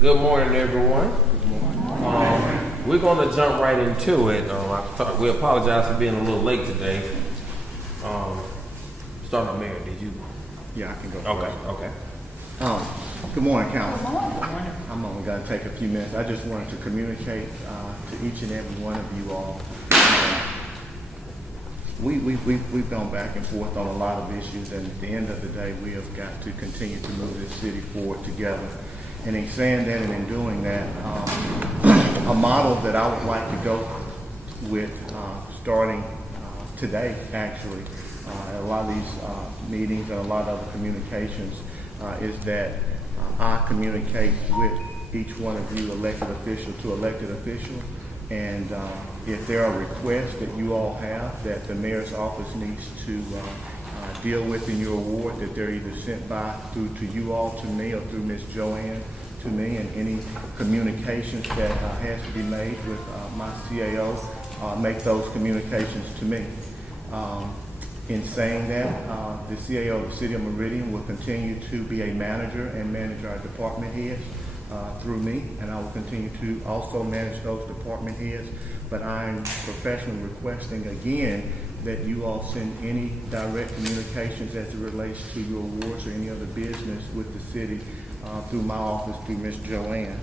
Good morning, everyone. We're going to jump right into it. We apologize for being a little late today. Starting on Mayor, did you? Yeah, I can go. Okay. Good morning, Council. Good morning. I'm only going to take a few minutes. I just wanted to communicate to each and every one of you all. We've gone back and forth on a lot of issues, and at the end of the day, we have got to continue to move this city forward together. And in saying that and in doing that, a model that I would like to go with starting today, actually, a lot of these meetings and a lot of other communications is that I communicate with each one of you, elected official to elected official, and if there are requests that you all have that the mayor's office needs to deal with in your ward, that they're either sent by through to you all to me or through Ms. Joanne to me, and any communications that has to be made with my CAO, make those communications to me. In saying that, the CAO of the City of Meridian will continue to be a manager and manage our department heads through me, and I will continue to also manage those department heads. But I'm professionally requesting again that you all send any direct communications as it relates to your awards or any other business with the city through my office, through Ms. Joanne.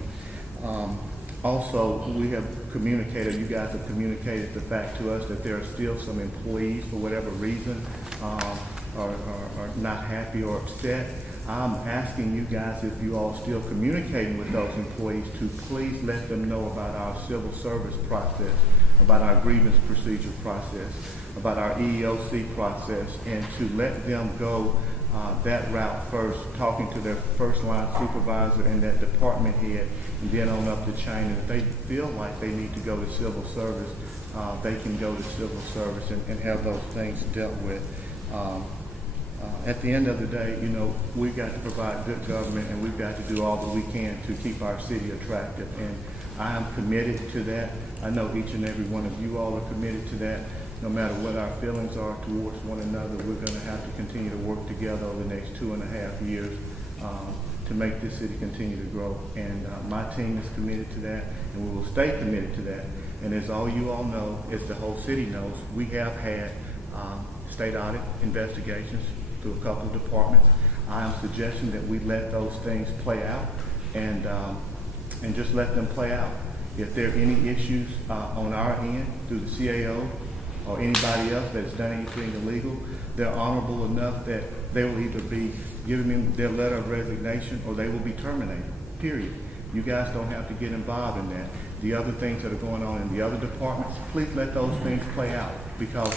Also, we have communicated, you guys have communicated the fact to us that there are still some employees, for whatever reason, are not happy or upset. I'm asking you guys, if you all still communicating with those employees, to please let them know about our civil service process, about our grievance procedure process, about our EEOC process, and to let them go that route first, talking to their first line supervisor and that department head, and then on up the chain. And if they feel like they need to go to civil service, they can go to civil service and have those things dealt with. At the end of the day, you know, we've got to provide good government, and we've got to do all that we can to keep our city attractive. And I am committed to that. I know each and every one of you all are committed to that. No matter what our feelings are towards one another, we're going to have to continue to work together over the next 2.5 years to make this city continue to grow. And my team is committed to that, and we will stay committed to that. And as all you all know, as the whole city knows, we have had state audit investigations through a couple of departments. I am suggesting that we let those things play out and just let them play out. If there are any issues on our end through the CAO or anybody else that's done anything illegal, they're honorable enough that they will either be giving me their letter of resignation or they will be terminated, period. You guys don't have to get involved in that. The other things that are going on in the other departments, please let those things play out, because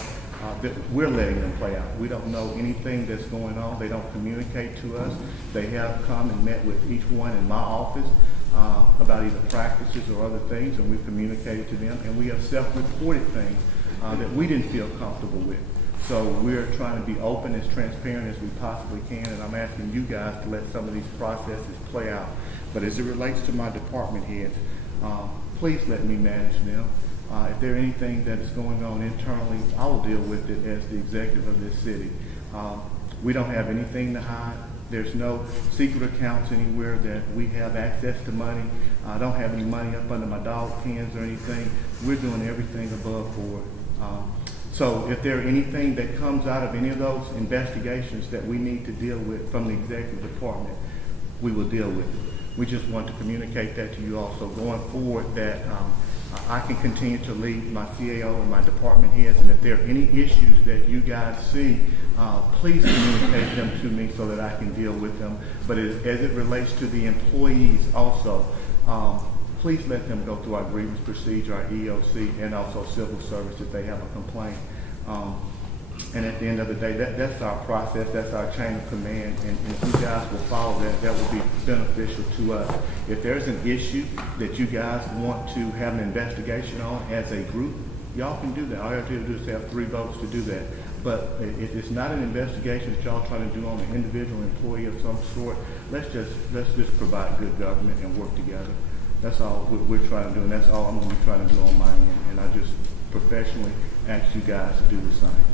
we're letting them play out. We don't know anything that's going on. They don't communicate to us. They have come and met with each one in my office about either practices or other things, and we've communicated to them, and we have self-reported things that we didn't feel comfortable with. So we're trying to be open, as transparent as we possibly can, and I'm asking you guys to let some of these processes play out. But as it relates to my department heads, please let me manage them. If there's anything that is going on internally, I will deal with it as the executive of this city. We don't have anything to hide. There's no secret accounts anywhere that we have access to money. I don't have any money up under my dog pens or anything. We're doing everything above board. So if there anything that comes out of any of those investigations that we need to deal with from the executive department, we will deal with it. We just want to communicate that to you all. So going forward, that I can continue to lead my CAO and my department heads, and if there are any issues that you guys see, please communicate them to me so that I can deal with them. But as it relates to the employees also, please let them go through our grievance procedure, our EOC, and also civil service if they have a complaint. And at the end of the day, that's our process, that's our chain of command, and if you guys will follow that, that will be beneficial to us. If there's an issue that you guys want to have an investigation on as a group, y'all can do that. All you have to do is have 3 votes to do that. But if it's not an investigation that y'all trying to do on an individual employee of some sort, let's just provide good government and work together. That's all we're trying to do, and that's all I'm going to be trying to do on my end. And I just professionally ask you guys to do the same.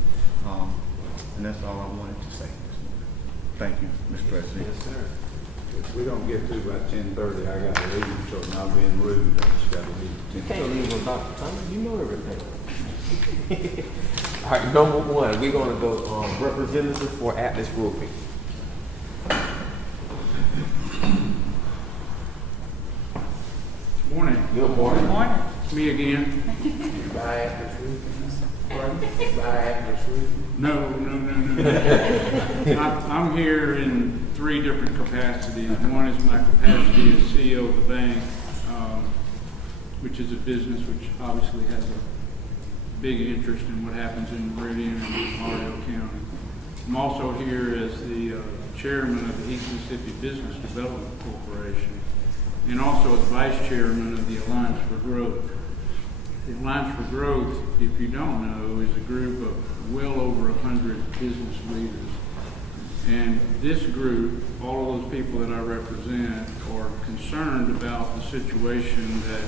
And that's all I wanted to say this morning. Thank you, Mr. President. Yes, sir. If we don't get through by 10:30, I gotta leave, so I'm not being rude, I just gotta leave You at can't 10:30. leave without the time. You know everything. All right, number one, we're gonna go representative for Atlas Roofing. Morning. Good morning. Morning. It's me again. By Atlas Roofing. Pardon? By Atlas Roofing. No. I'm here in 3 different capacities. One is my capacity as CEO of the bank, which is a business which obviously has a big interest in what happens in Meridian and Lauderdale County. I'm also here as the chairman of the East Mississippi Business Development Corporation, and also as vice chairman of the Alliance for Growth. The Alliance for Growth, if you don't know, is a group of well over 100 business leaders. And this group, all of those people that I represent, are concerned about the situation that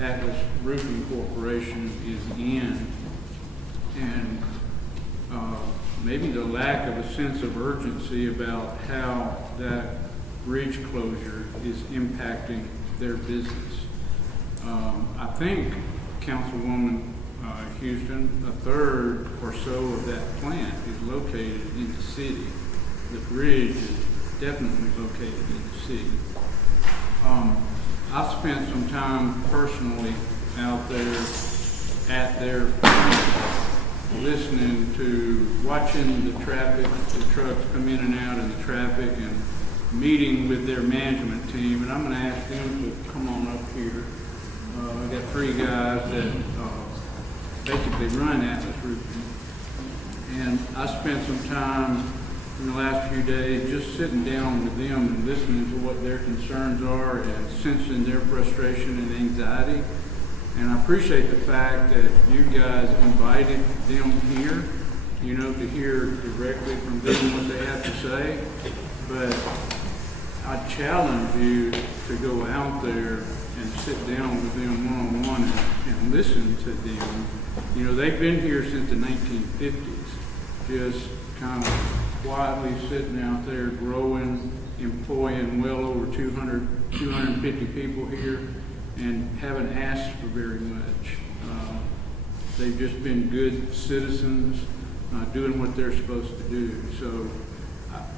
Atlas Roofing Corporation is in. And maybe the lack of a sense of urgency about how that bridge closure is impacting their business. I think, Councilwoman Houston, a third or so of that plant is located in the city. The bridge is definitely located in the city. I spent some time personally out there at their plant, listening to, watching the traffic, the trucks come in and out of the traffic, and meeting with their management team. And I'm going to ask them to come on up here. I got 3 guys that basically run Atlas Roofing. And I spent some time in the last few days just sitting down with them and listening to what their concerns are and sensing their frustration and anxiety. And I appreciate the fact that you guys invited them here, you know, to hear directly from them what they have to say. But I challenge you to go out there and sit down with them one-on-one and listen to them. You know, they've been here since the 1950s, just kind of quietly sitting out there, growing, employing well over 250 people here, and haven't asked for very much. They've just been good citizens, doing what they're supposed to do. So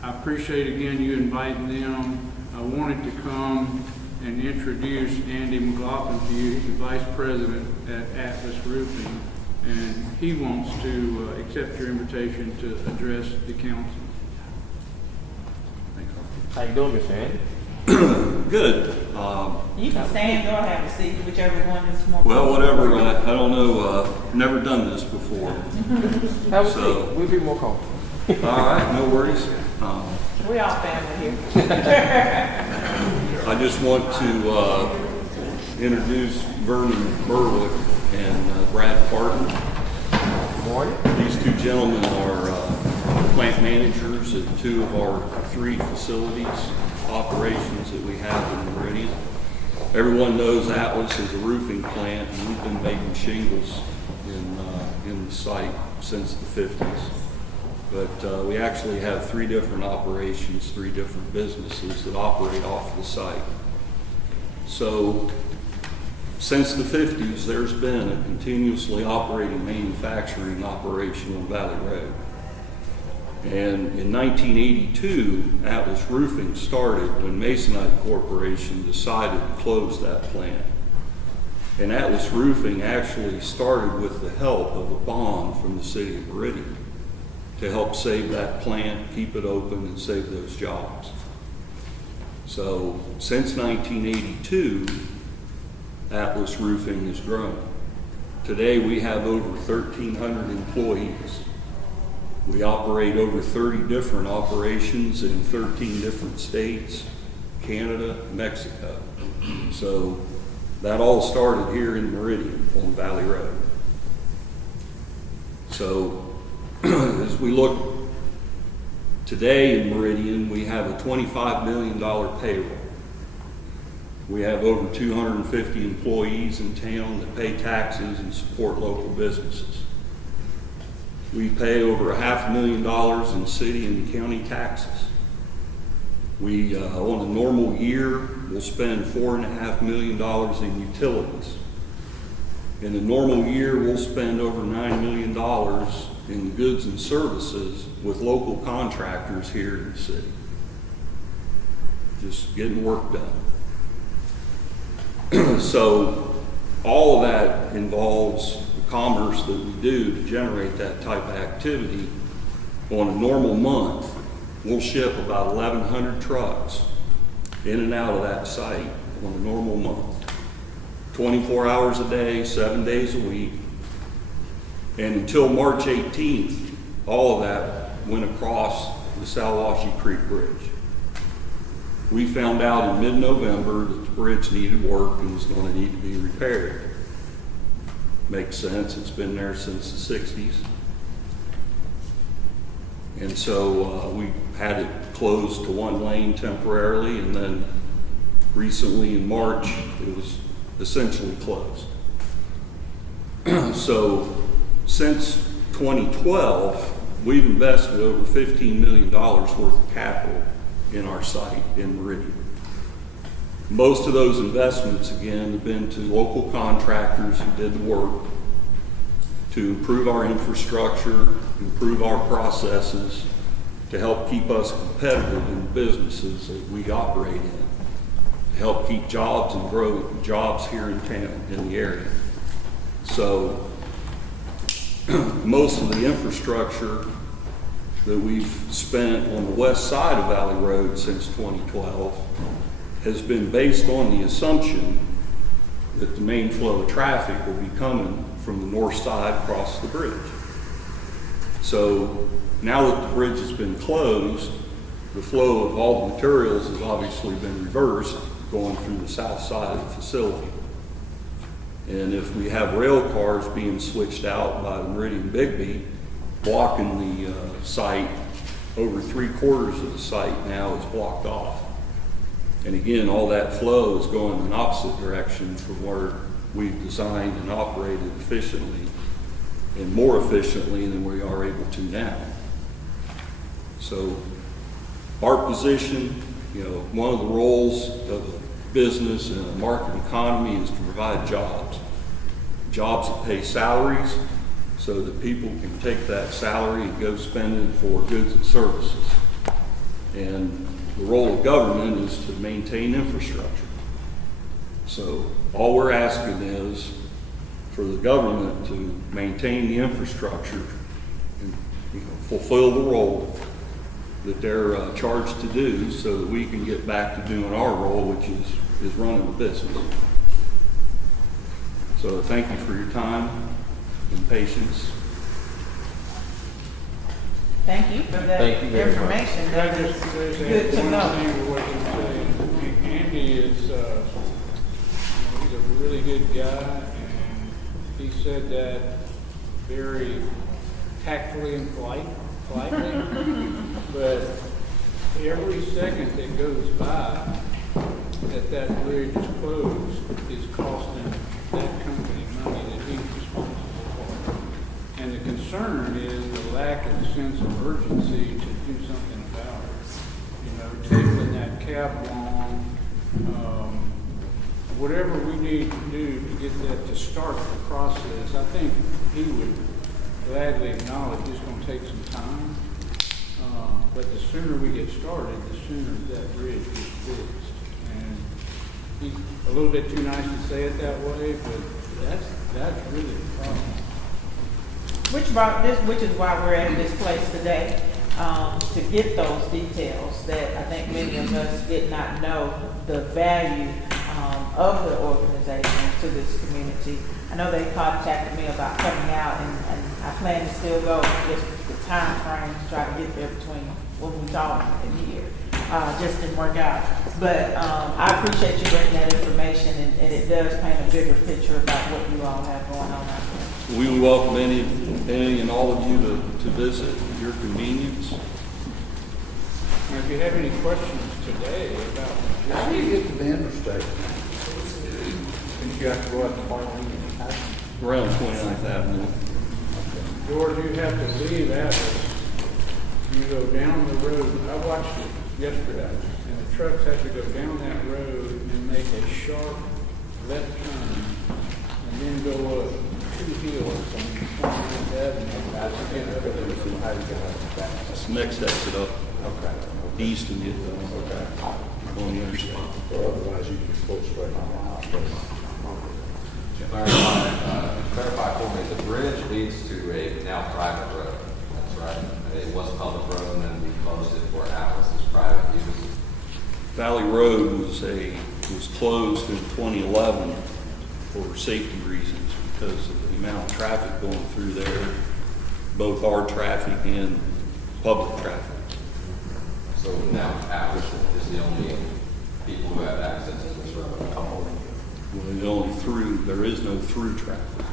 I appreciate, again, you inviting them. I wanted to come and introduce Andy McLaughlin to you. He's the Vice President at Atlas Roofing, and he wants to accept your invitation to address the council. Thanks. How you doing, Mr. Andy? Good. You can stand or have a seat, whichever one is more. Well, whatever. I don't know. Never done this before. Have a So- seat. We'll be more comfortable. All right, no worries. We all family here. I just want to introduce Vernon Berwick and Brad Parton. Good morning. These 2 gentlemen are plant managers at 2 of our 3 facilities, operations that we have in Meridian. Everyone knows Atlas is a roofing plant, and we've been making shingles in the site since the 50s. But we actually have 3 different operations, 3 different businesses that operate off the site. So since the 50s, there's been a continuously operating manufacturing operation on Valley Road. And in 1982, Atlas Roofing started when Masonite Corporation decided to close that plant. And Atlas Roofing actually started with the help of a bond from the city of Meridian to help save that plant, keep it open, and save those jobs. So since 1982, Atlas Roofing has grown. Today we have over 1,300 employees. We operate over 30 different operations in 13 different states, Canada, Mexico. So that all started here in Meridian on Valley Road. So as we look today in Meridian, we have a $25 million payroll. We have over 250 employees in town that pay taxes and support local businesses. We pay over $500,000 in city and county taxes. We, on a normal year, will spend $4.5 million in utilities. In a normal year, we'll spend over $9 million in goods and services with local contractors here in the city. Just getting work done. So all of that involves the commerce that we do to generate that type of activity. On a normal month, we'll ship about 1,100 trucks in and out of that site on a normal month. 24 hours a day, 7 days a week. And until March 18th, all of that went across the Salwashi Creek Bridge. We found out in mid-November that the bridge needed work and was going to need to be repaired. Makes sense, it's been there since the 60s. And so we had it closed to one lane temporarily, and then recently in March, it was essentially closed. So since 2012, we've invested over $15 million worth of capital in our site in Meridian. Most of those investments, again, have been to local contractors who did the work to improve our infrastructure, improve our processes, to help keep us competitive in the businesses that we operate in, to help keep jobs and grow jobs here in town, in the area. So most of the infrastructure that we've spent on the west side of Valley Road since 2012 has been based on the assumption that the main flow of traffic will be coming from the north side across the bridge. So now that the bridge has been closed, the flow of all the materials has obviously been reversed, going through the south side of the facility. And if we have rail cars being switched out by the Meridian Bigby, blocking the site, over 3/4 of the site now is blocked off. And again, all that flow is going in an opposite direction from where we've designed and operated efficiently and more efficiently than we are able to now. So our position, one of the roles of a business and a market economy is to provide jobs. Jobs that pay salaries so that people can take that salary and go spend it for goods and services. And the role of government is to maintain infrastructure. So all we're asking is for the government to maintain the infrastructure and fulfill the role that they're charged to do, so that we can get back to doing our role, which is running the business. So thank you for your time and patience. Thank you for that Thank you very much. information. I That is just good say to one know. thing to what you're saying. Andy is, he's a really good guy, and he said that very tactfully and politely. But every second that goes by that bridge is closed is costing that company money that he's responsible for. And the concern is the lack of sense of urgency to do something about it. Taking that cab long, whatever we need to do to get that to start the process, I think he would gladly acknowledge it's going to take some time. But the sooner we get started, the sooner that bridge gets fixed. And he's a little bit too nice to say it that way, but that's really the problem. Which is why we're at this place today, to get those details that I think many of us did not know the value of the organization to this community. I know they contacted me about coming out, and I plan to still go. Just the time frame to try to get there between when we talk and here just didn't work out. But I appreciate you bringing that information, and it does paint a bigger picture about what you all have going on out there. We would welcome any and all of you to visit at your convenience. Now, if you have any questions today about How do you get to the interstate? you have to go out to Marlene. Around 29th Avenue. George, you have to leave Atlas. You go down the road. I watched it yesterday, and the trucks had to go down that road and make a sharp left turn, and then go up 2 hills on 29th Avenue. That's the next exit up. East and get on the other side. Otherwise, you can pull straight on. Clarify for me, the bridge leads to a now private road. That's right. It was public road and then we closed it for Atlas's private use. Valley Road was closed in 2011 for safety reasons because of the amount of traffic going through there, both our traffic and public traffic. So now Atlas is the only people who have access to this road. There is no through traffic.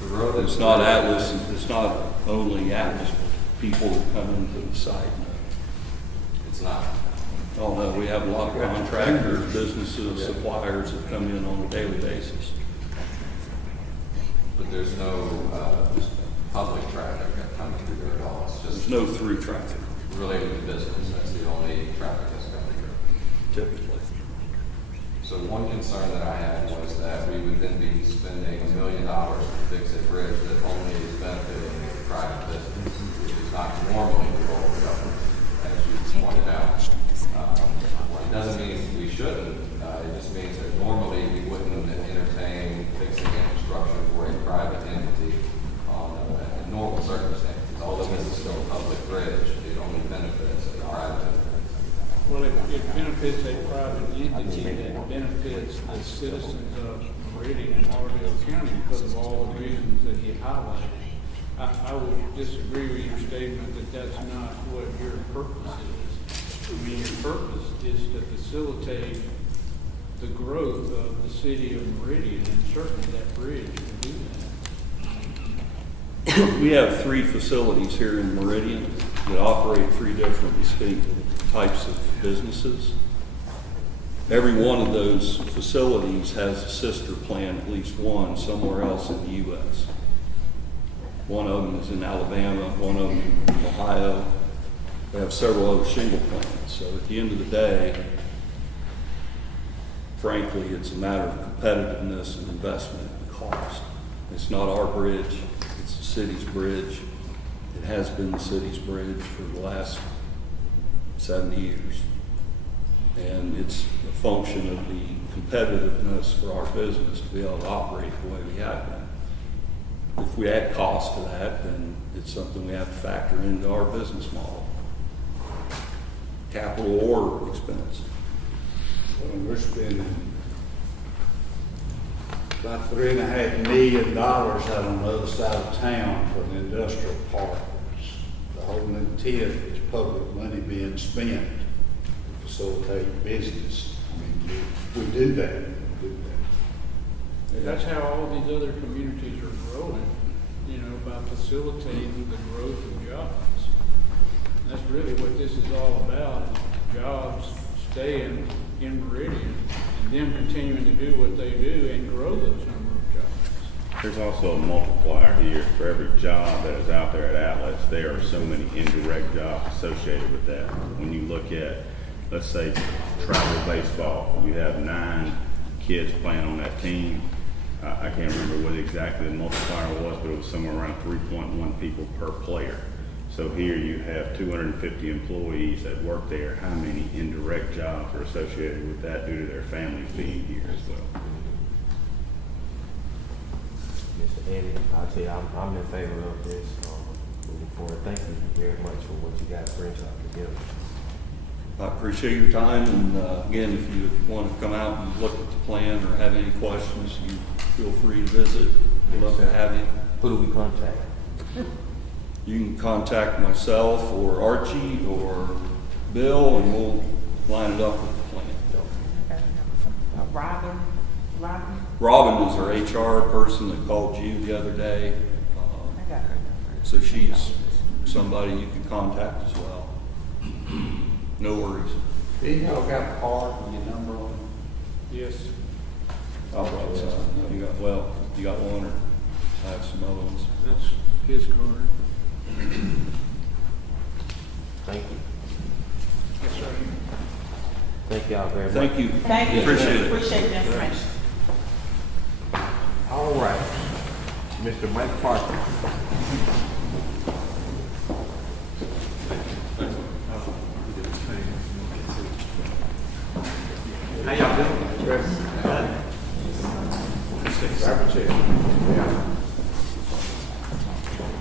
The road It's not Atlas, it's not only Atlas people that come into the site. It's not. Oh, no, we have a lot of contractors, businesses, suppliers that come in on a daily basis. But there's no public traffic coming through there at all. It's There's just no through traffic related to business. That's the only traffic that's coming through. typically. So one concern that I had was that we would then be spending $1 million to fix a bridge that only is benefiting private business, which is not normally the role of government, as you pointed out. It doesn't mean we shouldn't. It just means that normally we wouldn't entertain fixing infrastructure for a private entity in normal circumstances. Although this is still a public bridge, it only benefits a private entity. Well, it benefits a private entity that benefits the citizens of Meridian and Lauderdale County because of all the reasons that he highlighted. I would disagree with your statement that that's not what your purpose is. I mean, your purpose is to facilitate the growth of the city of Meridian, and certainly that bridge will do that. We have 3 facilities here in Meridian that operate 3 different distinct types of businesses. Every one of those facilities has a sister plant, at least one, somewhere else in the U.S. One of them is in Alabama, one of them in Ohio. We have several other shingle plants. So at the end of the day, frankly, it's a matter of competitiveness and investment and cost. It's not our bridge, it's the city's bridge. It has been the city's bridge for the last 70 years. And it's a function of the competitiveness for our business to be able to operate the way we have been. If we add cost to that, then it's something we have to factor into our business model. Capital or expense. Well, we're spending about $3.5 million out on the other side of town for the industrial park. The whole intent is public money being spent to facilitate business. I mean, we do that. That's how all these other communities are growing, by facilitating the growth of jobs. That's really what this is all about, is jobs staying in Meridian and them continuing to do what they do and grow those number of jobs. There's also a multiplier here. For every job that is out there at Atlas, there are so many indirect jobs associated with that. When you look at, let's say, travel baseball, you have 9 kids playing on that team. I can't remember what exactly the multiplier was, but it was somewhere around 3.1 people per player. So here you have 250 employees that work there. How many indirect jobs are associated with that due to their families being here as well? Mr. Eddie, I'll tell you, I'm in favor of this moving forward. Thank you very much for what you guys bring to our together. I appreciate your time, and again, if you want to come out and look at the plan or have any questions, you feel free to visit. We'd love to have you. Who do we contact? You can contact myself or Archie or Bill, and we'll line it up with the plan. Robin is our HR person that called you the other day. So she's somebody you can contact as well. No worries. Then y'all got a card with your number on it? Yes. I'll bring some. You got one, or I have some other ones. That's his card. Thank you. Thank y'all very much. Thank you. Thank you. Appreciate it. Appreciate the information. All right, Mr. Mike Parker. How y'all doing?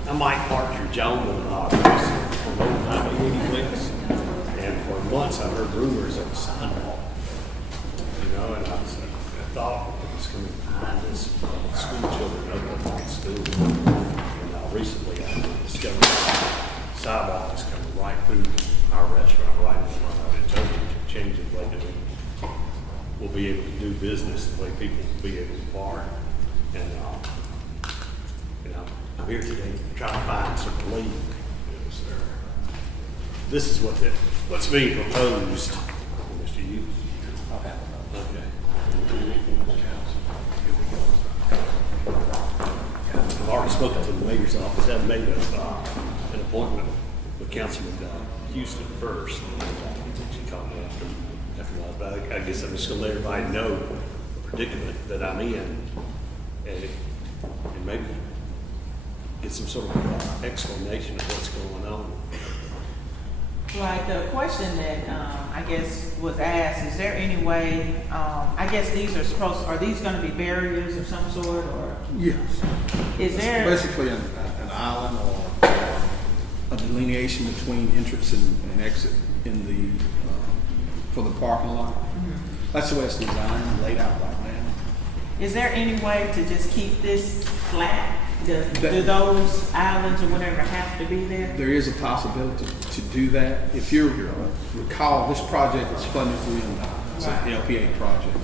I'm Mike Partridge, I own from Old Highway 86, and for months I heard rumors of a sidewalk. You know, and I thought it was going to behind this school children open at school. And recently I discovered the sidewalk is coming right through our restaurant, right in front of it. It's open to change the way that we'll be able to do business, the way people will be able to park. And I'm here today to try to find some relief. This is what's being proposed. Mr. Hughes? Okay. I've already spoken to the mayor's office. I've made an appointment with Councilman Houston first. She called me after that. But I guess I'm just going to let everybody know the predicament that I'm in, and maybe get some sort of explanation of what's going on. Right, the question that I guess was asked, is there any way, I guess these are these going to be barriers of some sort, or? Yes. Is there? Basically an island or a delineation between entrance and exit in the, for the parking lot. Mm-hmm. That's the way it's designed, laid out right now. Is there any way to just keep this flat? Do those islands or whatever have to be there? There is a possibility to do that. If you recall, this project is funded through MDOT. It's an LPA project.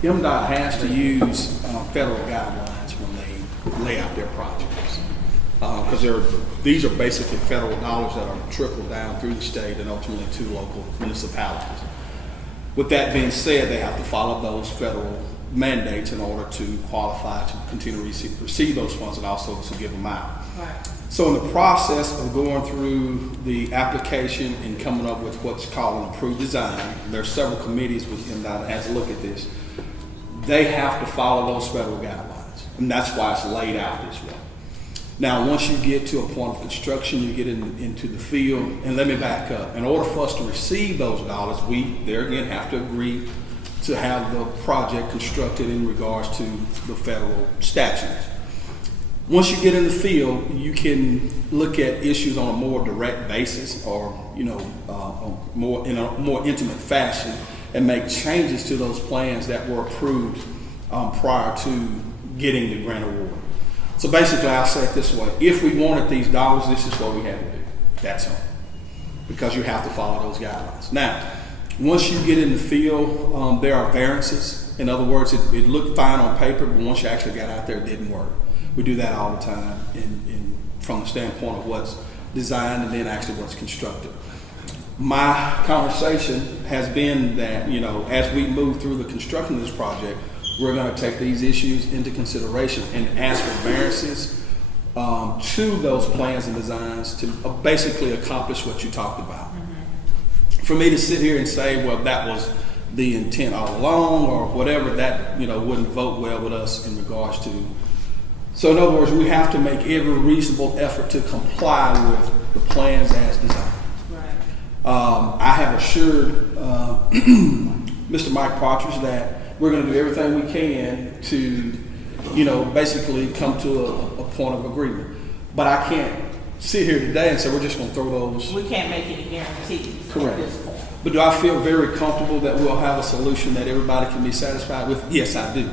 MDOT has to use federal guidelines when they lay out their projects. Because these are basically federal dollars that are trickled down through the state and ultimately to local municipalities. With that being said, they have to follow those federal mandates in order to qualify to continue to receive those funds and also to give them out. Right. So in the process of going through the application and coming up with what's called an approved design, there are several committees within that has to look at this. They have to follow those federal guidelines, and that's why it's laid out this way. Now, once you get to a point of construction, you get into the field, and let me back up. In order for us to receive those dollars, we, there again, have to agree to have the project constructed in regards to the federal statutes. Once you get in the field, you can look at issues on a more direct basis, or in a more intimate fashion, and make changes to those plans that were approved prior to getting the grant award. So basically, I'll say it this way: if we wanted these dollars, this is what we had to do. That's all, because you have to follow those guidelines. Now, once you get in the field, there are variances. In other words, it looked fine on paper, but once you actually got out there, it didn't work. We do that all the time from the standpoint of what's designed and then actually what's constructed. My conversation has been that, as we move through the construction of this project, we're going to take these issues into consideration and ask for variances to those plans and designs to basically accomplish what you talked about. For me to sit here and say, well, that was the intent all along or whatever, that wouldn't vote well with us in regards to. So in other words, we have to make every reasonable effort to comply with the plans as designed. Right. I have assured Mr. Mike Partridge that we're going to do everything we can to, basically come to a point of agreement. But I can't sit here today and say we're just going to throw those. We can't make any guarantees. Correct. At this point. But do I feel very comfortable that we'll have a solution that everybody can be satisfied with? Yes, I do.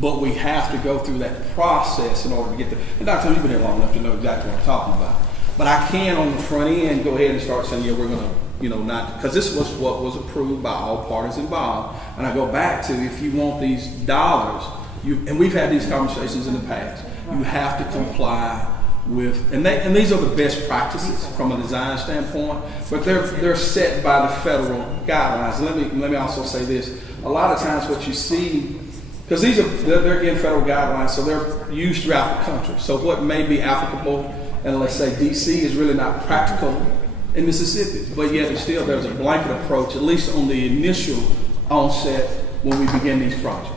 But we have to go through that process in order to get there. And Dr. You've been here long enough to know exactly what I'm talking about. But I can, on the front end, go ahead and start saying, yeah, we're going to, not, because this was what was approved by all parties involved. And I go back to, if you want these dollars, and we've had these conversations in the past, you have to comply with, and these are the best practices from a design standpoint, but they're set by the federal guidelines. And let me also say this: a lot of times, what you see, because they're again federal guidelines, so they're used throughout the country. So what may be applicable, and let's say DC is really not practical in Mississippi. But yet and still, there's a blanket approach, at least on the initial onset when we begin these projects.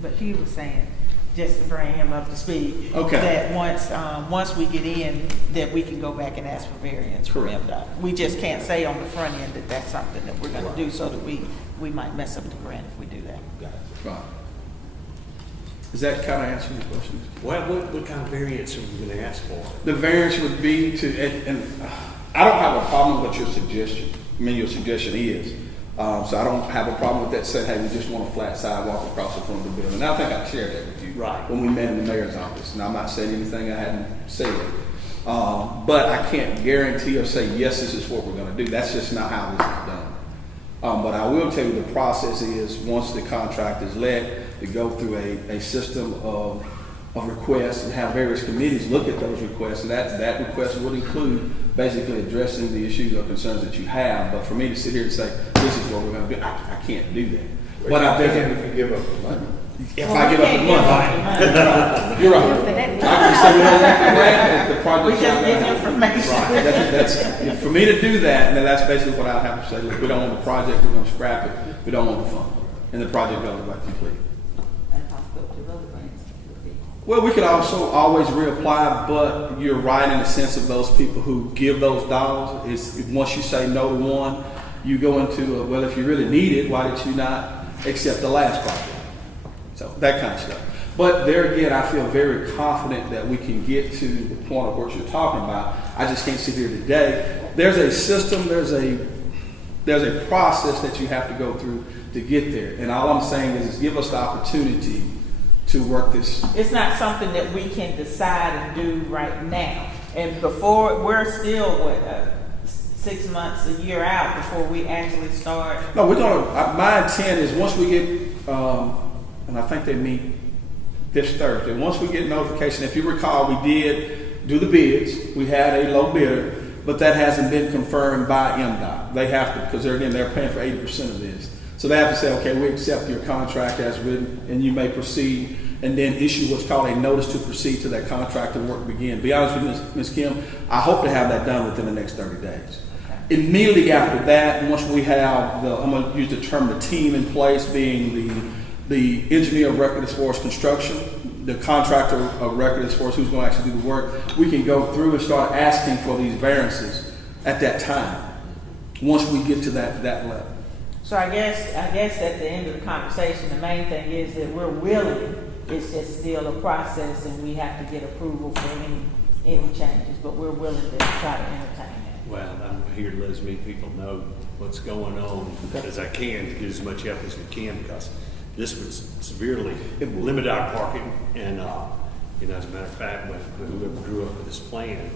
But he was saying, just to bring him up to speed, Okay. that once we get in, that we can go back and ask for variance from Correct. MDOT. We just can't say on the front end that that's something that we're gonna do, so that we might mess up the grant if we do that. Right. Does that kind of answer your question? Well, what kind of variance are we gonna ask for? The variance would be to, and I don't have a problem with your suggestion. I mean, your suggestion is. So I don't have a problem with that saying, hey, we just want a flat sidewalk across the front of the building. And I think I shared that with you. Right. When we met in the mayor's office. And I'm not saying anything I hadn't said. But I can't guarantee or say, yes, this is what we're going to do. That's just not how this is done. But I will tell you the process is, once the contract is let, to go through a system of requests and have various committees look at those requests. And that request would include basically addressing the issues or concerns that you have. But for me to sit here and say, this is what we're going to do, I can't do that. But I think If you give up the money. if I give up the money, you're right. I can say, well, the project's We not just gonna get happen. information. That's for me to do that, and that's basically what I have to say. Look, we don't want the project, we're going to scrap it. We don't want the fund, and the project goes back complete. Well, we could also always reapply, but you're right in the sense of those people who give those dollars. It's once you say no to one, you go into well, if you really need it, why did you not accept the last project? So that kind of stuff. But there again, I feel very confident that we can get to the point of what you're talking about. I just can't sit here today. There's a system, there's a process that you have to go through to get there. And all I'm saying is give us the opportunity to work this. It's not something that we can decide and do right now. And before, we're still, 6 months, a year out before we actually start. No, we're gonna, my intent is once we get, and I think they meet this Thursday, once we get notification, if you recall, we did do the bids, we had a low bidder, but that hasn't been confirmed by MDOT. They have to, because they're paying for 80% of this. So they have to say, okay, we accept your contract as written, and you may proceed, and then issue what's called a notice to proceed to that contract and work begin. Be honest with you, Ms. Kim, I hope to have that done within the next 30 days. Immediately after that, once we have I'm going to use the term the team in place, being the engineer of record as far as construction, the contractor of record as far as who's going to actually do the work, we can go through and start asking for these variances at that time, once we get to that level. So I guess at the end of the conversation, the main thing is that we're willing. It's just still a process, and we have to get approval for any changes. But we're willing to try to entertain that. Well, I'm here to let as many people know what's going on as I can to get as much help as we can, because this would severely limit our parking. And as a matter of fact, when whoever drew up this plan,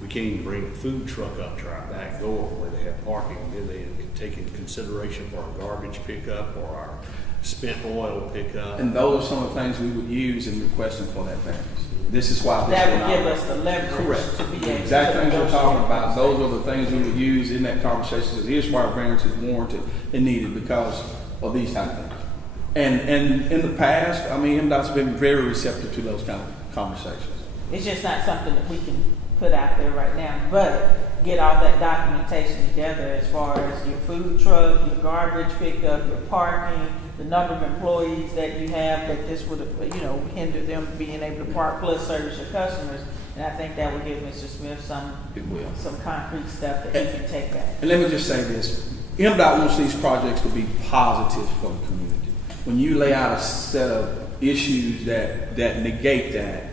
we can't even bring a food truck up to our back door where they have parking. Then they take into consideration for our garbage pickup or our spent oil pickup. And those are some of the things we would use in requesting for that variance. This is why this That will would give not- us the leverage Correct. to be able The to. exact things we're talking about, those are the things we would use in that conversation. So here's why variance is warranted and needed because of these kind of things. And in the past, MDOT's been very receptive to those kind of conversations. It's just not something that we can put out there right now, but get all that documentation together as far as your food truck, your garbage pickup, your parking, the number of employees that you have, that this would, hinder them being able to park plus service your customers. And I think that would give Mr. Smith some concrete stuff that he can take back. And let me just say this, MDOT wants these projects to be positive for the community. When you lay out a set of issues that negate that,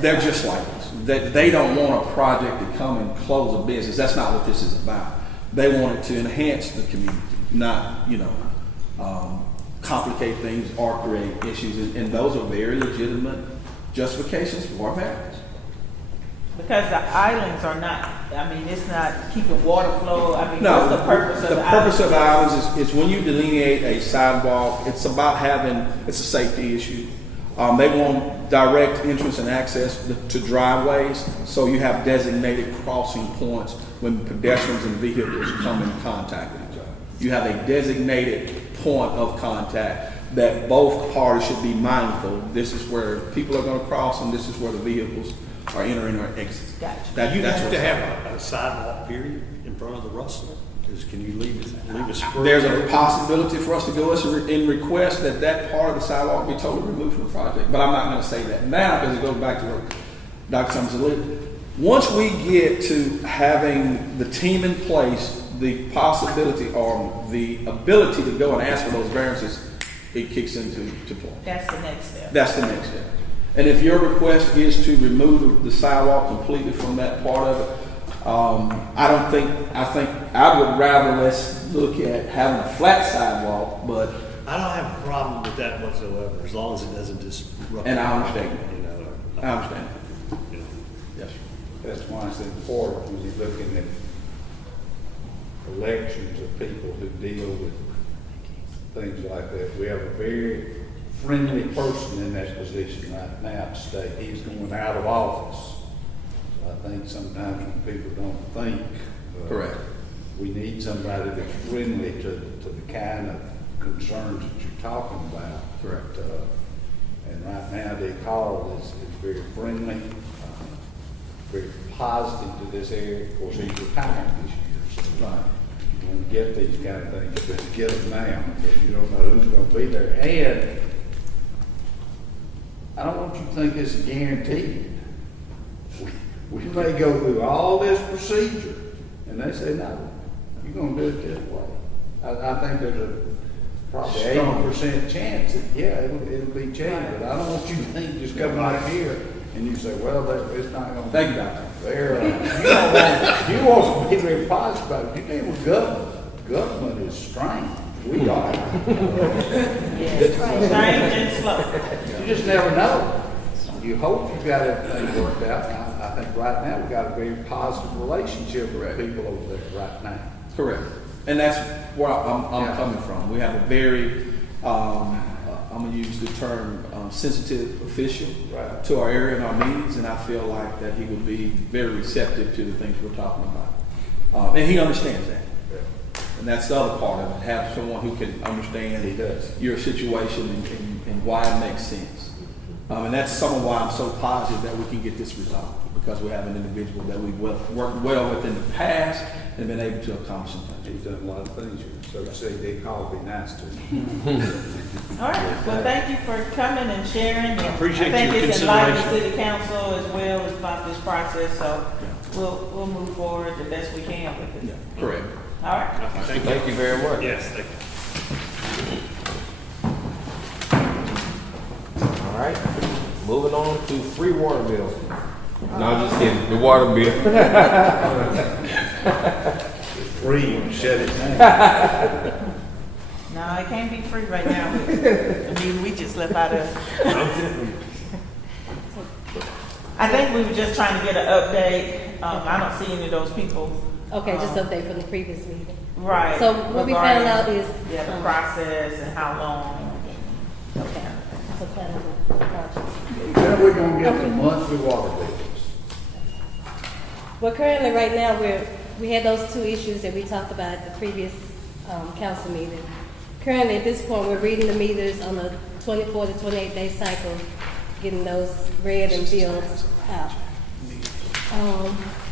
they're just like us. They don't want a project to come and close a business. That's not what this is about. They want it to enhance the community, not, complicate things or create issues. And those are very legitimate justifications for variance. Because the islands are not, it's not keeping water flow. No, what's the purpose of the the purpose of the islands? islands is when you delineate a sidewalk, it's about it's a safety issue. They want direct entrance and access to driveways, so you have designated crossing points when pedestrians and vehicles come in contact with each other. You have a designated point of contact that both parties should be mindful. This is where people are going to cross, and this is where the vehicles or entering or exiting. Gotcha. That, You that's have what- to have a sidewalk period in front of the rustler? Can you leave it free? There's a possibility for us to go and request that part of the sidewalk be totally removed from the project, but I'm not gonna say that now, because it goes back to what Dr. Thomas said. Once we get to having the team in place, the possibility or the ability to go and ask for those variances, it kicks into play. That's the next step. That's the next step. And if your request is to remove the sidewalk completely from that part of it, I think I would rather let's look at having a flat sidewalk, but, I don't have a problem with that whatsoever, as long as it doesn't disrupt. and I understand. You know, I understand. you know. Yes, sir. That's why it's important when you're looking at elections of people who deal with things like that. We have a very friendly person in that position right now to state he's going out of office. So I think sometimes when people don't think. Correct. We need somebody that's friendly to the kind of concerns that you're talking about. Correct. And right now, Dick Hall is very friendly, very positive to this area. Of course, he's retiring this year, so Right. you want to get these kind of things, you better get them now, because you don't know who's going to be there. And I don't want you to think this is guaranteed. We may go through all this procedure, and they say, no, you're going to do it this way. I think there's probably 80% chance that, yeah, it'll be changed, but I don't want you to think just come right here and you say, well, it's not going to. Thank you, Doctor. You want to be very positive about it. You deal with government. Government is strange. We are. Yes, strange and slow. You just never know. You hope you've got everything worked out. And I think right now we've got a very positive relationship with people over there right now. Correct. And that's where I'm coming from. We have a very, I'm going to use the term sensitive official Right. to our area and our meetings, and I feel like that he would be very receptive to the things we're talking about. And he understands that. And that's the other part of it, have someone who can understand He does. your situation and why it makes sense. And that's some of why I'm so positive that we can get this resolved, because we have an individual that we've worked well with in the past and been able to accomplish some things. He's done a lot of things here. So to say Dick Hall be nice to him. All right, well, thank you for coming and sharing. And Appreciate I think your it's enlightened the consideration. city council as well about this process, so we'll move forward the best we can with it. Yeah, correct. All right. Thank you. Thank you very much. Yes, thank you. All right, moving on to free water bills. No, I'm just kidding, the water bill. Free and shut it down. No, it can't be free right now. I mean, we just left out of. I think we were just trying to get an update. I don't see any of those people. Okay, just update from the previous meeting. Right. So what we found out is. Yeah, the process and how long. Okay. So plan of the project. When we're gonna get the monthly water bills? Well, currently, right now, we had those two issues that we talked about at the previous council meeting. Currently, at this point, we're reading the meters on a 24 to 28 day cycle, getting those read and billed out.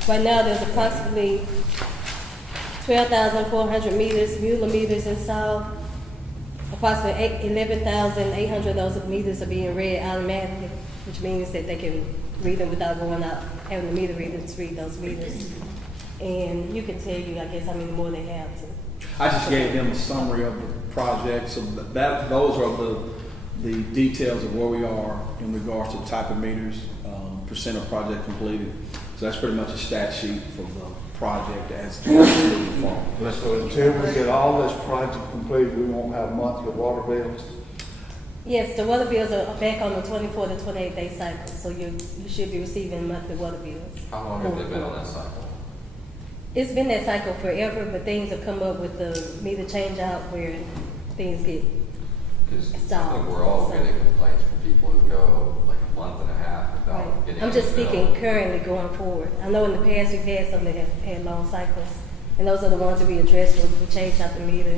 Right now, there's approximately 12,400 meters, Mueller meters installed. Approximately 11,800 of those meters are being read automatically, which means that they can read them without going out, having the meter readers read those meters. And you can tell you, I guess, how many more they have to. I just gave them a summary of the project, so those are the details of where we are in regards to the type of meters, percent of project completed. So that's pretty much a stat sheet for the project as moving forward. So until we get all this project completed, we won't have monthly water bills? Yes, the water bills are back on the 24 to 28 day cycle, so you should be receiving monthly water bills. How long have they been on that cycle? It's been that cycle forever, but things have come up with the meter change out where things get Because I stalled. think we're all getting complaints from people who go like a month and a half without Right. getting. I'm just any bill. speaking currently going forward. I know in the past we've had some that have had long cycles, and those are the ones that we addressed when we changed out the meter.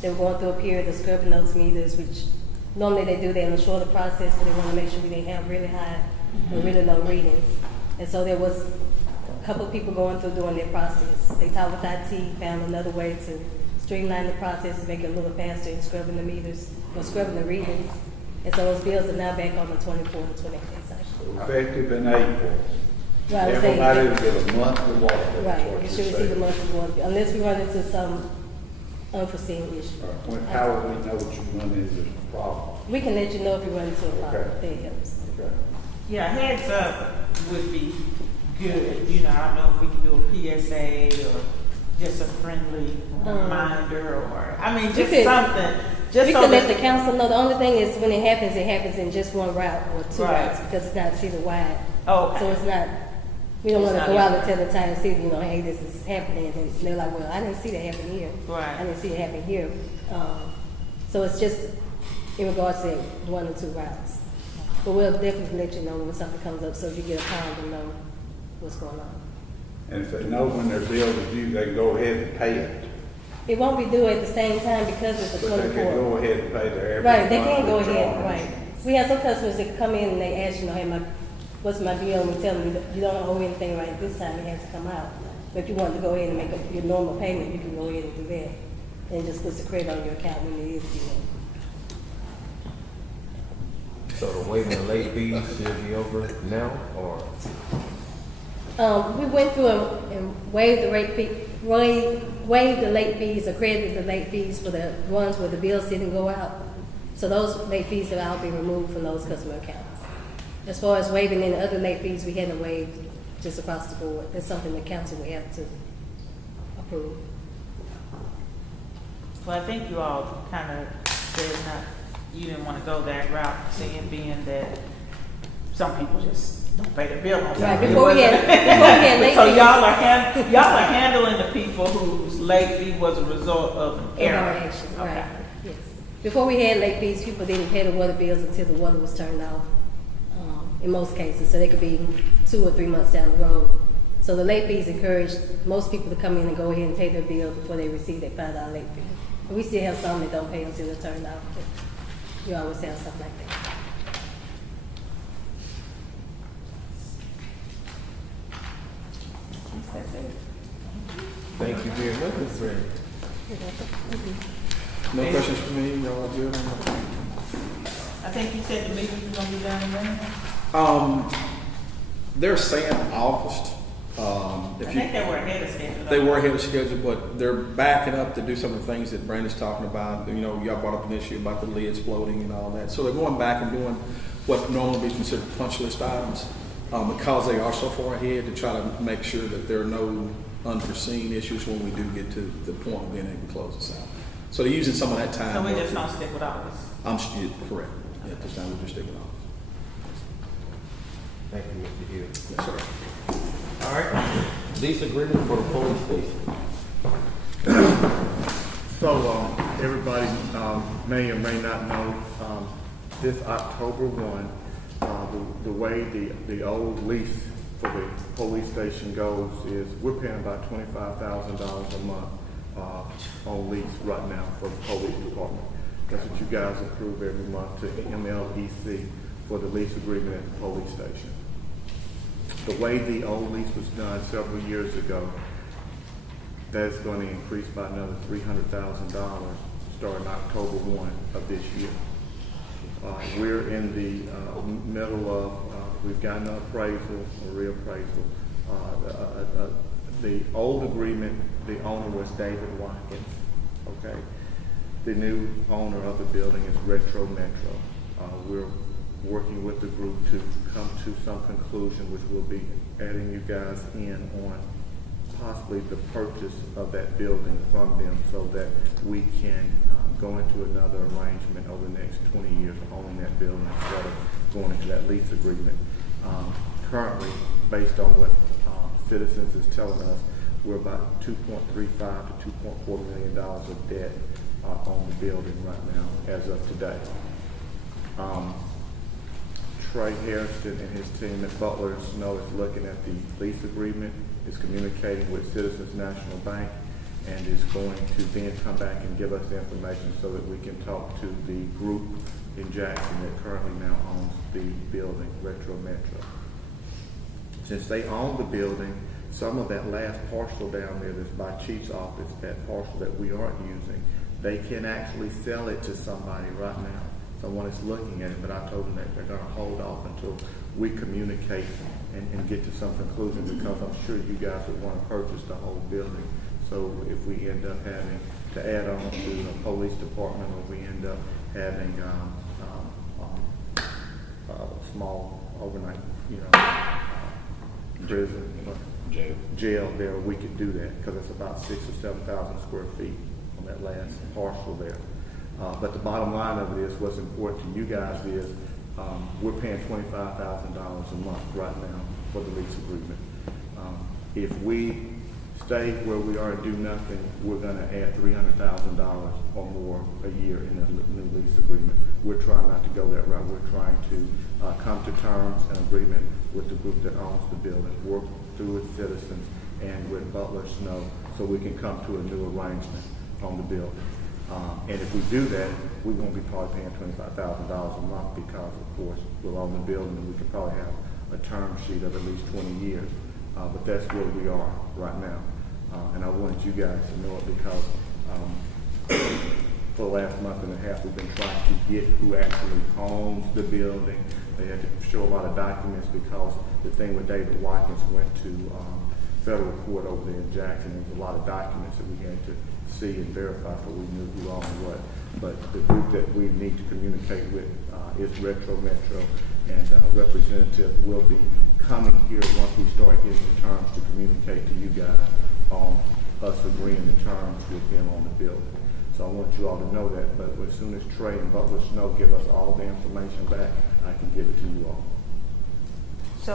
They were going through a period of scrubbing those meters, which normally they do that in a shorter process, so they want to make sure we didn't have really high or really low readings. And so there was a couple of people going through doing their process. They talked with IT, found another way to streamline the process, make it a little faster in scrubbing the meters, or scrubbing the readings. And so those bills are now back on the 24 and 28 cycle. Effective in April. Right, I'm saying- Everybody will get a monthly water bill. Right, is what you you're should receive saying. a monthly water bill, unless we run into some unforeseen issue. How will we know what you run into the problem? We can let you know if we run into a problem, Okay. if that helps. Okay. Yeah, heads up would be good, you know, I don't know if we can do a PSA or just a friendly reminder, or, I mean, We just could- something, just We so can let the that, council know. The only thing is when it happens in just one route or two Right. routes, because it's not city-wide. Okay. So it's not, we don't It's want to not go out and everywhere. tell the entire city, you know, hey, this is happening, and they're like, well, I didn't see that happen here. Right. I didn't see it happen here. So it's just in regards to one or two routes. But we'll definitely let you know when something comes up, so if you get a call, to know what's going on. And if they know when their bill is due, they can go ahead and pay it. It won't be due at the same time because it's a But they can 24. go ahead and pay their every Right, they can monthly go ahead, charge. right. We have some customers that come in and they ask, you know, hey, what's my bill? And we tell them, you don't owe anything right this time, it has to come out. But if you want to go ahead and make your normal payment, you can go ahead and do that. And it just puts the credit on your account when it is due. So the waiving the late fees should be over now, or? We went through and waived the waived the late fees or credited the late fees for the ones where the bills didn't go out. So those late fees have all been removed from those customer accounts. As far as waiving any other late fees, we hadn't waived just across the board. That's something the council would have to approve. well, I think you all kind of said you didn't want to go that route, seeing being that some people just don't pay their bill on time. Right, before we had late So fees. y'all are handling the people whose late fee was a result of an Of error. our action, Okay. right, yes. Before we had late fees, people didn't pay the water bills until the water was turned off, in most cases, so they could be 2 or 3 months down the road. So the late fees encouraged most people to come in and go ahead and pay their bill before they receive that $5 late fee. But we still have some that don't pay until they're turned off, but you always have stuff like that. That's it. Thank you very much, Ms. Brandon. No questions for me, y'all are good? I think you said the meeting's gonna be done when? They're saying August. I think they were ahead of schedule. They were ahead of schedule, but they're backing up to do some of the things that Brandon's talking about. You know, y'all brought up an issue about the lids floating and all that. So they're going back and doing what normally be considered punch list items, because they are so far ahead, to try to make sure that there are no unforeseen issues when we do get to the point of being able to close this out. So they're using some of that time. So we just gonna stick with August. Correct. Yeah, this time we're just sticking on. Thank you, Mr. Hill. Yes, sir. All right, lease agreement for the police station. So, everybody may or may not know, this October 1, the way the old lease for the police station goes is we're paying about $25,000 a month on lease right now for the police department. That's what you guys approve every month to MLEC for the lease agreement at the police station. The way the old lease was done several years ago, that's going to increase by another $300,000 starting October 1 of this year. We're in the middle of, we've got an appraisal, a reappraisal. The old agreement, the owner was David Watkins, okay? The new owner of the building is Retro Metro. We're working with the group to come to some conclusion, which we'll be adding you guys in on possibly the purchase of that building from them so that we can go into another arrangement over the next 20 years of owning that building instead of going into that lease agreement. Currently, based on what Citizens is telling us, we're about $2.35 to $2.4 million of debt on the building right now as of today. Trey Harrison and his team at Butler & Snow is looking at the lease agreement, is communicating with Citizens National Bank, and is going to then come back and give us the information so that we can talk to the group in Jackson that currently now owns the building, Retro Metro. Since they own the building, some of that last parcel down there that's by Chief's office, that parcel that we aren't using, they can actually sell it to somebody right now. Someone is looking at it, but I told them that they're gonna hold off until we communicate and get to some conclusion, because I'm sure you guys would wanna purchase the whole building. So if we end up having to add on to the police department, or we end up having small overnight, prison, jail there, we could do that, because it's about 6,000 or 7,000 square feet on that last parcel there. But the bottom line of it is, what's important to you guys is, we're paying $25,000 a month right now for the lease agreement. If we stay where we are and do nothing, we're gonna add $300,000 or more a year in the new lease agreement. We're trying not to go that route. We're trying to come to terms and agreement with the group that owns the building, work through its citizens and with Butler Snow, so we can come to a new arrangement on the building. And if we do that, we won't be probably paying $25,000 a month, because of course we'll own the building, and we could probably have a term sheet of at least 20 years. But that's where we are right now. And I wanted you guys to know it, because for the last month and a half, we've been trying to get who actually owns the building. They had to show a lot of documents, because the thing with David Watkins went to federal court over there in Jackson. There was a lot of documents that we had to see and verify, so we knew who owned what. But the group that we need to communicate with is Retro Metro, and representative will be coming here once we start getting the terms to communicate to you guys on us agreeing the terms with them on the building. So I want you all to know that, but as soon as Trey and Butler Snow give us all the information back, I can give it to you all. So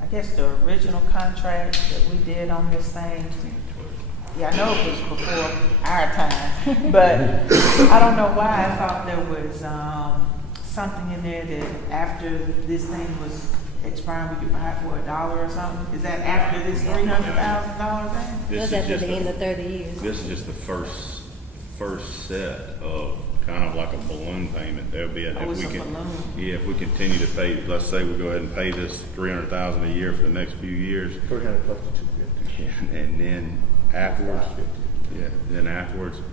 I guess the original contract that we did on this thing, yeah, I know it was before our time, but I don't know why I thought there was something in there that after this thing was expiring, we could buy it for $1 or something. Is that after this $300,000 thing? That's after the end of 30 years. This is just the first set of kind of like a balloon payment. There'll be Oh, it's a balloon. Yeah, if we continue to pay, let's say we go ahead and pay this $300,000 a year for the next few years, 300 plus the 250. and then afterwards,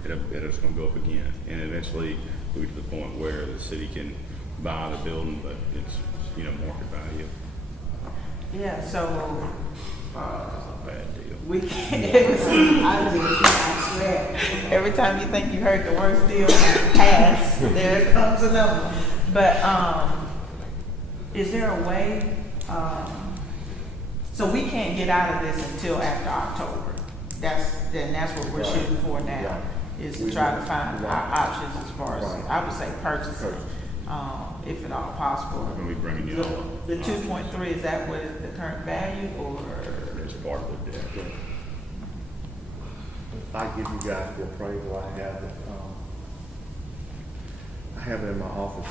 it's going to go up again, and eventually we get to the point where the city can buy the building, but it's market value. Yeah, so Bad deal. we can't, I swear, every time you think you heard the worst deal pass, there comes another one. But is there a way, so we can't get out of this until after October? That's what we're shooting for now, is to try to find our options as far as, I would say, purchasing, if at all possible. We're going to be bringing you all. The 2.3, is that what is the current value, or? It's part of the debt. I give you guys the appraisal. I have it in my office.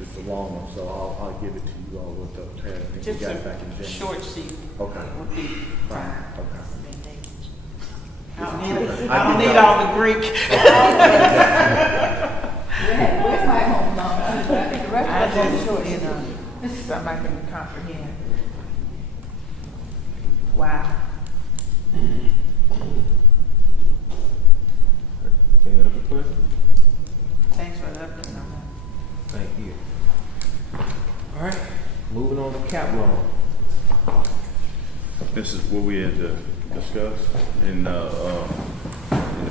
It's a long one, so I'll give it to you all with the tab. Just you got it back in a January. short sheet Okay. would be fine. Okay. I don't need all the Greek. Where's my home number? I think the rest I of them just, short. something I can comprehend. Wow. Any other questions? Thanks for the update on that. Thank you. All right, moving on to cap loan. This is what we had discussed in the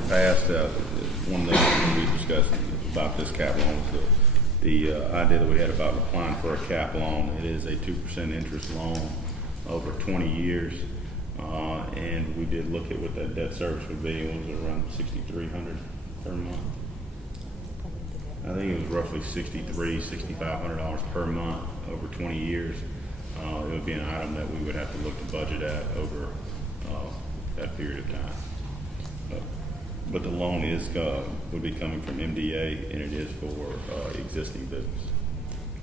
past. One of the things we discussed about this cap loan was the idea that we had about applying for a cap loan. It is a 2% interest loan over 20 years. And we did look at what that debt service would be. It was around $6,300 per month. I think it was roughly $6,500 per month over 20 years. It would be an item that we would have to look to budget at over that period of time. But the loan would be coming from MDA, and it is for existing business.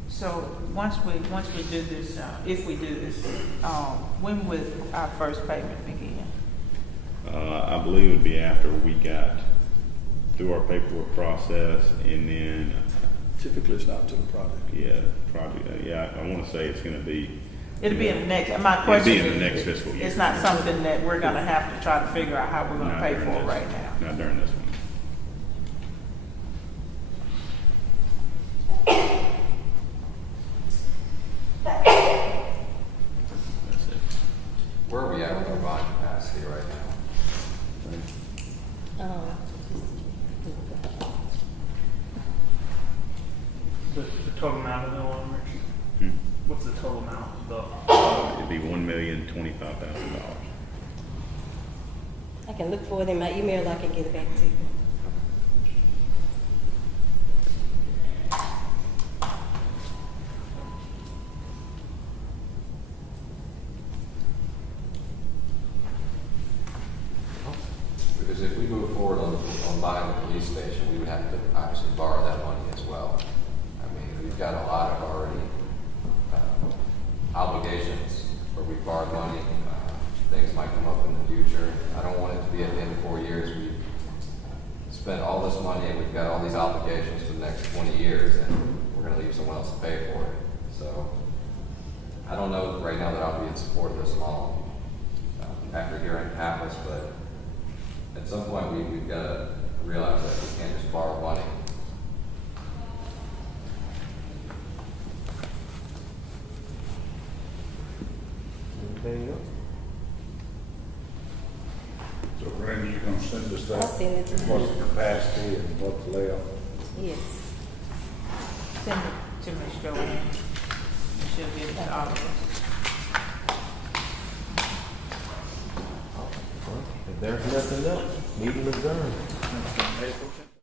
So once we do this, if we do this, when would our first payment begin? I believe it would be after we got through our paperwork process, and then Typically, it's not to the project. I want to say it's going to be It'll be in the next, my It'll question be in the is, next fiscal year. it's not something that we're gonna have to try to figure out how we're gonna Not pay during for this- right now. Not during this one. That's it. Where are we at with our bond capacity right now? The total amount of the loan, Rich? Hmm. What's the total amount of the? It'd be $1,025,000. I can look for it in my email, I can get it back to you. Because if we move forward on buying the police station, we would have to obviously borrow that money as well. I mean, we've got a lot of already obligations where we borrowed money. Things might come up in the future. I don't want it to be at the end of 4 years, we spent all this money and we've got all these obligations for the next 20 years and we're gonna leave someone else to pay for it. So I don't know right now that I'll be in support of this loan after hearing Atlas, but at some point we've got to realize that we can't just borrow money. Anything else? So Randy, you gonna send us that? I'll send it to you. What's the capacity and what's left? Yes. Send it to Ms. Joanne. She'll get it to all of us. If there's nothing else, meeting adjourned.